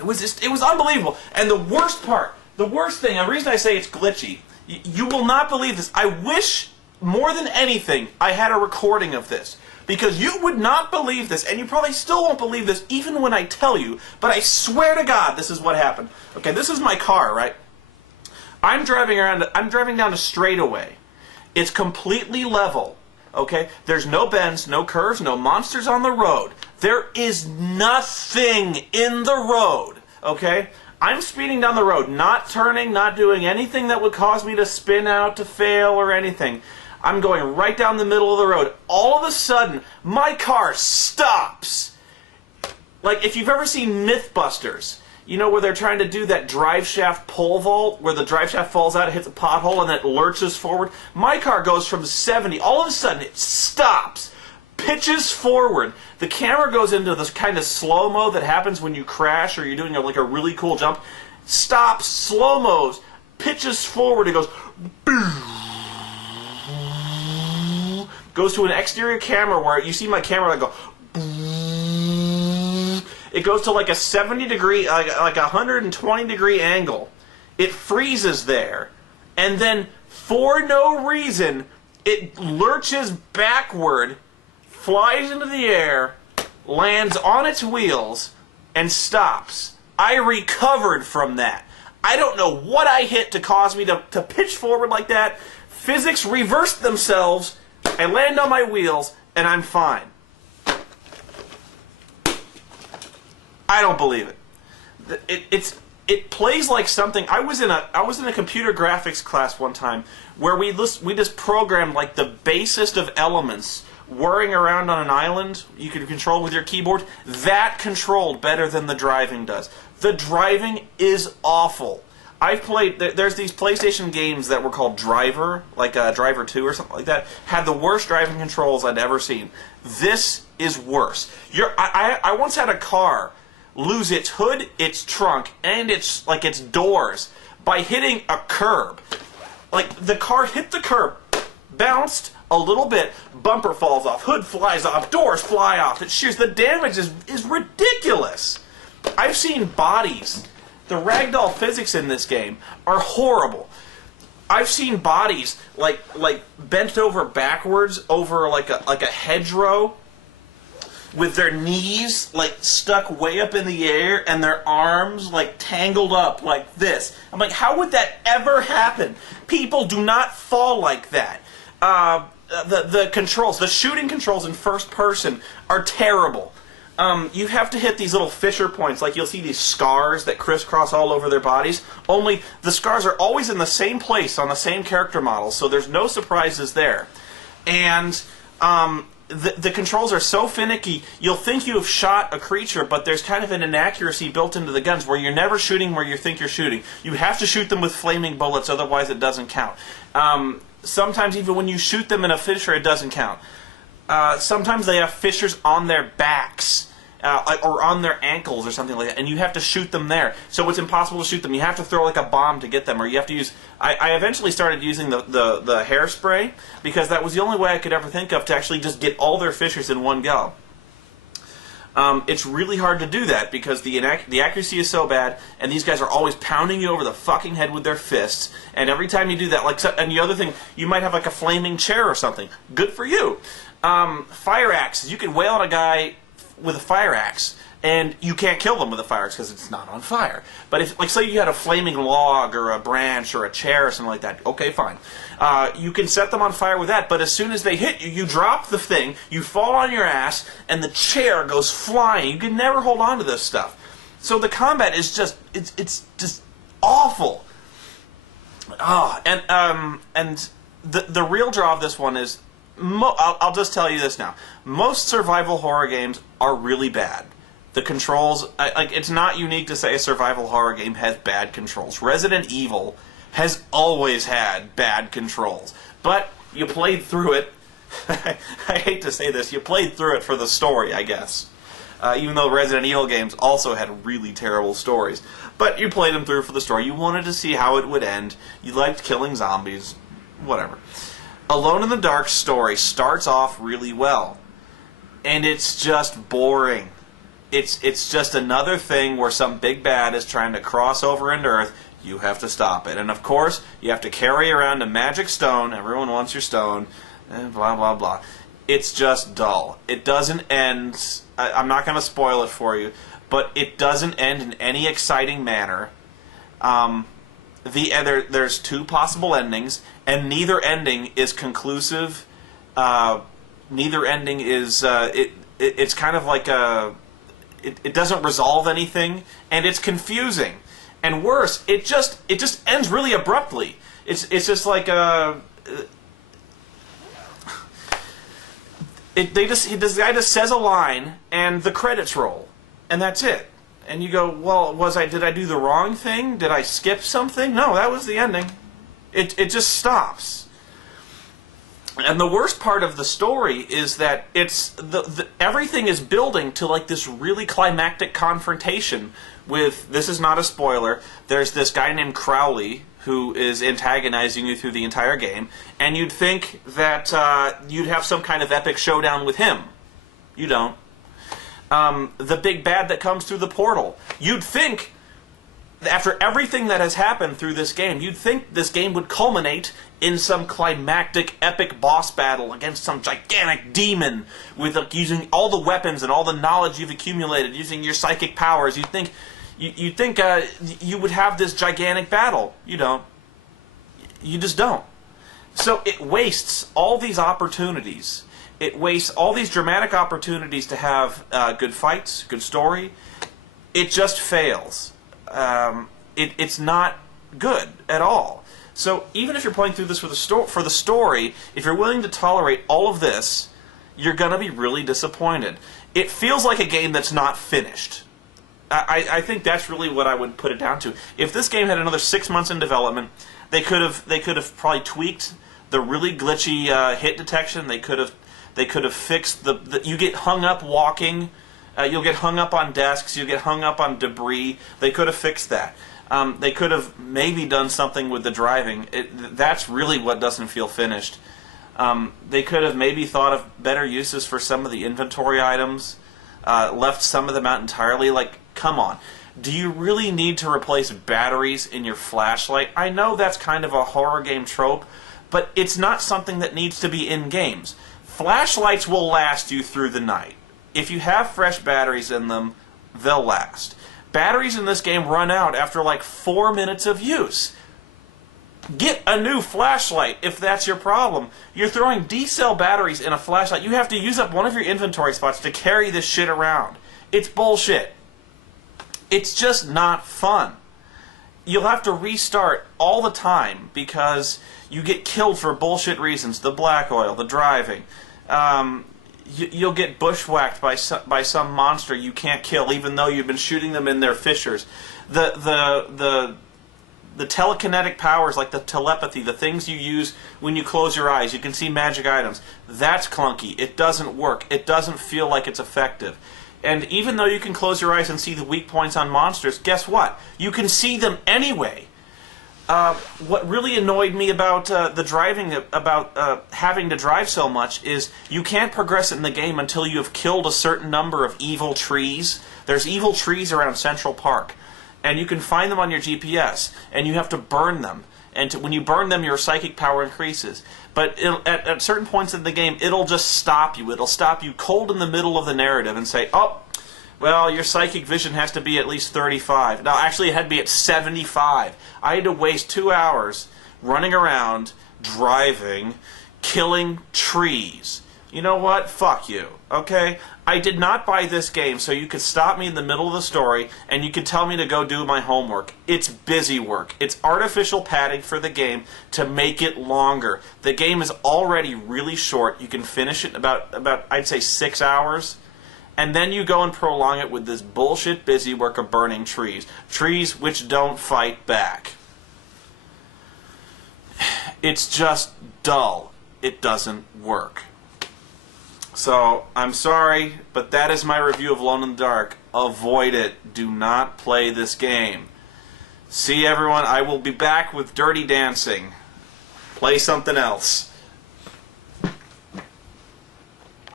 it was unbelievable. And the worst part, the worst thing, the reason I say it's glitchy, you will not believe this. I wish, more than anything, I had a recording of this. Because you would not believe this, and you probably still won't believe this even when I tell you, but I swear to God this is what happened. Okay, this is my car, right? I'm driving down a straightaway. It's completely level, okay? There's no bends, no curves, no monsters on the road. There is nothing in the road, okay? I'm speeding down the road, not turning, not doing anything that would cause me to spin out, to fail, or anything. I'm going right down the middle of the road. All of a sudden, my car stops. Like, if you've ever seen Mythbusters, you know where they're trying to do that drive shaft pole vault, where the drive shaft falls out, it hits a pothole, and then it lurches forward? My car goes from 70, all of a sudden it stops, pitches forward. The camera goes into this kind of slow-mo that happens when you crash or you're doing like a really cool jump. Stops, slow-mos, pitches forward, it goes... goes to an exterior camera where you see my camera like go. It goes to like a 70 degree, like a 120 degree angle. It freezes there, and then for no reason, it lurches backward, flies into the air, lands on its wheels, and stops. I recovered from that. I don't know what I hit to cause me to pitch forward like that. Physics reversed themselves. I land on my wheels, and I'm fine. I don't believe it. It plays like something. I was in a computer graphics class one time where we just programmed like the basest of elements whirring around on an island you could control with your keyboard. That controlled better than the driving does. The driving is awful. I've played, there's these PlayStation games that were called Driver, like Driver 2 or something like that, had the worst driving controls I'd ever seen. This is worse. I once had a car lose its hood, its trunk, and its doors by hitting a curb. Like, the car hit the curb, bounced a little bit, bumper falls off, hood flies off, doors fly off. It shears. The damage is ridiculous. I've seen bodies. The ragdoll physics in this game are horrible. I've seen bodies like bent over backwards over like a hedgerow with their knees like stuck way up in the air and their arms like tangled up like this. I'm like, how would that ever happen? People do not fall like that. The controls, the shooting controls in first person are terrible. You have to hit these little fissure points, like you'll see these scars that crisscross all over their bodies, only the scars are always in the same place on the same character model, so there's no surprises there. And the controls are so finicky, you'll think you have shot a creature, but there's kind of an inaccuracy built into the guns where you're never shooting where you think you're shooting. You have to shoot them with flaming bullets, otherwise it doesn't count. Sometimes even when you shoot them in a fissure, it doesn't count. Sometimes they have fissures on their backs or on their ankles or something like that, and you have to shoot them there. So it's impossible to shoot them. You have to throw like a bomb to get them, or you have to use... I eventually started using the hairspray because that was the only way I could ever think of to actually just get all their fissures in one go. It's really hard to do that because the accuracy is so bad, and these guys are always pounding you over the fucking head with their fists. And every time you do that, and the other thing, you might have like a flaming chair or something. Good for you. Fire axes. You can wail on a guy with a fire axe, and you can't kill them with a fire axe because it's not on fire. But if, like, say you had a flaming log or a branch or a chair or something like that, okay, fine. You can set them on fire with that, but as soon as they hit you, you drop the thing, you fall on your ass, and the chair goes flying. You can never hold on to this stuff. So the combat is just, it's just awful. And the real draw of this one is, I'll just tell you this now. Most survival horror games are really bad. The controls, it's not unique to say a survival horror game has bad controls. Resident Evil has always had bad controls. But you played through it. I hate to say this. You played through it for the story, I guess. Even though Resident Evil games also had really terrible stories. But you played them through for the story. You wanted to see how it would end. You liked killing zombies. Whatever. Alone in the Dark story starts off really well. And it's just boring. It's just another thing where some big bad is trying to cross over into Earth. You have to stop it. And of course, you have to carry around a magic stone. Everyone wants your stone. And blah, blah, blah. It's just dull. It doesn't end... I'm not going to spoil it for you, but it doesn't end in any exciting manner. There's two possible endings, and neither ending is conclusive. Neither ending is... It's kind of like a... It doesn't resolve anything, and it's confusing. And worse, it just ends really abruptly. It's just like this guy just says a line, and the credits roll, and that's it. And you go, well, did I do the wrong thing? Did I skip something? No, that was the ending. It just stops. And the worst part of the story is that everything is building to like this really climactic confrontation with, this is not a spoiler, there's this guy named Crowley who is antagonizing you through the entire game, and you'd think that you'd have some kind of epic showdown with him. You don't. The big bad that comes through the portal. You'd think, after everything that has happened through this game, you'd think this game would culminate in some climactic, epic boss battle against some gigantic demon with using all the weapons and all the knowledge you've accumulated, using your psychic powers. You'd think you would have this gigantic battle. You don't. You just don't. So it wastes all these opportunities. It wastes all these dramatic opportunities to have good fights, good story. It just fails. It's not good at all. So even if you're playing through this for the story, if you're willing to tolerate all of this, you're going to be really disappointed. It feels like a game that's not finished. I think that's really what I would put it down to. If this game had another 6 months in development, they could have probably tweaked the really glitchy hit detection. They could have fixed the you get hung up walking. You'll get hung up on desks. You'll get hung up on debris. They could have fixed that. They could have maybe done something with the driving. That's really what doesn't feel finished. They could have maybe thought of better uses for some of the inventory items. Left some of them out entirely. Like, come on. Do you really need to replace batteries in your flashlight? I know that's kind of a horror game trope, but it's not something that needs to be in games. Flashlights will last you through the night. If you have fresh batteries in them, they'll last. Batteries in this game run out after like 4 minutes of use. Get a new flashlight if that's your problem. You're throwing D-cell batteries in a flashlight. You have to use up one of your inventory spots to carry this shit around. It's bullshit. It's just not fun. You'll have to restart all the time because you get killed for bullshit reasons. The black oil, the driving. You'll get bushwhacked by some monster you can't kill, even though you've been shooting them in their fissures. The telekinetic powers, like the telepathy, the things you use when you close your eyes, you can see magic items. That's clunky. It doesn't work. It doesn't feel like it's effective. And even though you can close your eyes and see the weak points on monsters, guess what? You can see them anyway. What really annoyed me about the driving, about having to drive so much, is you can't progress in the game until you have killed a certain number of evil trees. There's evil trees around Central Park, and you can find them on your GPS, and you have to burn them. And when you burn them, your psychic power increases. But at certain points in the game, it'll just stop you. It'll stop you cold in the middle of the narrative and say, oh, well, your psychic vision has to be at least 35. No, actually, it had to be at 75. I had to waste 2 hours running around, driving, killing trees. You know what? Fuck you, okay? I did not buy this game so you could stop me in the middle of the story and you could tell me to go do my homework. It's busy work. It's artificial padding for the game to make it longer. The game is already really short. You can finish it in about I'd say 6 hours. And then you go and prolong it with this bullshit busy work of burning trees. Trees which don't fight back. It's just dull. It doesn't work. So, I'm sorry, but that is my review of Alone in the Dark. Avoid it. Do not play this game. See everyone, I will be back with Dirty Dancing. Play something else.